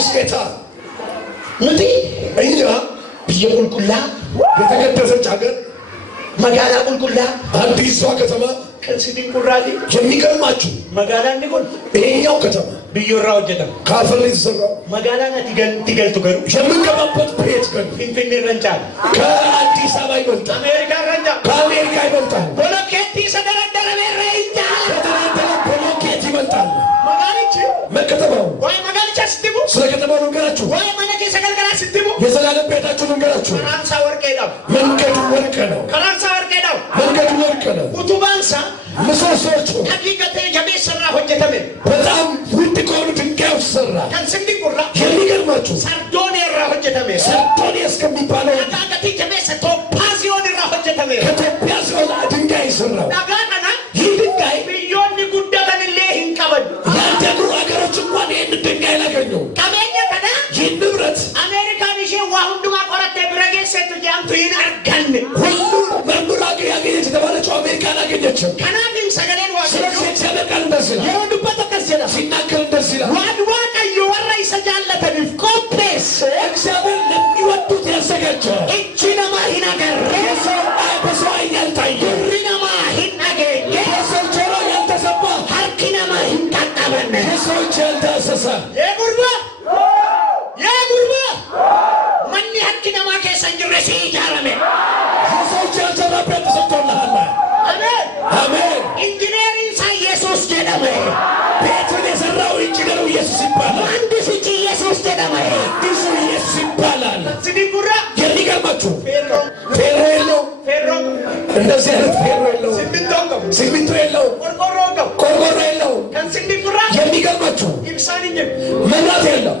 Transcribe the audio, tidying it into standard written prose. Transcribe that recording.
ኢየሱስ ጌታ እንዴ እኛ በየቁልቁላ የተቀደሰች ሀገር መጋላ ቁልቁላ አዲሷ ከተማ ከሲዲን ቁራዲ የሚገርማችሁ መጋላ እንዲሆን ይሄኛው ከተማ ብዮራ ወጀታ ካፈል ይሰራው መጋላ ናት ይገልጡ ገሩ የምንገባበት ቤት ግን ፊንፊኔ ረንጫል ከአዲስ አበባ ይበልጣል አሜሪካ ረንጫ ከአሜሪካ ይበልጣል ቦሎኬቲ ሰደረደረ ረንጫ ሰደረደረ ቦሎኬቲ ይበልጣል መጋሊች መከተማው ወይ መጋሊች አስቲቡ ስለ ከተማው ነገራችሁ ወይ ማነከ ሰገልገላ አስቲቡ የዘላለም ቤታችሁ ነገራችሁ ከራንሳ ወርቄ ነው መንገዱ ወርቅ ነው ከራንሳ ወርቄ ነው መንገዱ ወርቅ ነው ኡቱባንሳ ምሰሶቹ ሐቂቀቴ ጀቤ ሰራ ሆጀተመ በጣም ውድ ከሆኑ ድንጋዮች ሰራ ከንስንዲ ቁራ የሚገርማችሁ ሳርዶኔ ራ ሆጀተመ ሳርዶኔ እስከሚባለው ሐቂቀቴ ጀቤ ሰቶ ፓዚዮን ራ ሆጀተመ ከቶፒያዚዮን ድንጋይ ሰራ ዳጋና ይህ ድንጋይ ቢዮን ጉዳበን ለህን ቀበል ያደሩ አገሮች እንኳን ይህን ድንጋይ ላገኙ ከመኘ ከዳ ይህ ንብረት አሜሪካን ይሄ ዋሁንዱማ ቆረጠ ብረጌ ሰጡ ጃንቱ ይን አርጋን ሁሉ መምራቅ ያገኘች ተባለችው አሜሪካን አገኘችው ከናብን ሰገደን ዋሰለች ሰበቃል እንደዚህ የወንዱበት ተከሰለ ሲናገር እንደዚህ ነው ዋድዋ ቀዩ ወራ ይሰጃለተ ኮፕሌስ እግዚአብሔር ለሚወዱት ያዘጋጀው እቺና ማሂና ገረሰ በሰው ያልታየ ሪናማ ሂናገ የሰው ጆሮ ያልተሰባ ሀርኪና ማሂን ታጣበነ የሰው ያልተሰሳ የጉርባ ማን ሀርኪና ማከ ሰንጅረሲ ያረመ የሰው ያልተራበት ሰጥቶልሃል አሜን አሜን ኢንጂነሪንግ ኢየሱስ ጀደመ ቤቱን የሰራው ኢንጂነሩ ኢየሱስ ይባላል አንድ ሲጂ ኢየሱስ ጀደመ ኢየሱስ ኢየሱስ ይባላል ሲዲጉራ የሚገርማችሁ ፌሮ እንደዚህ አይነት ፌሮ የለው ሲሚንቶ የለው ቆርቆሮ የለው ከንሲዲጉራ የሚገርማችሁ ኢብሳንኝ መብራት የለው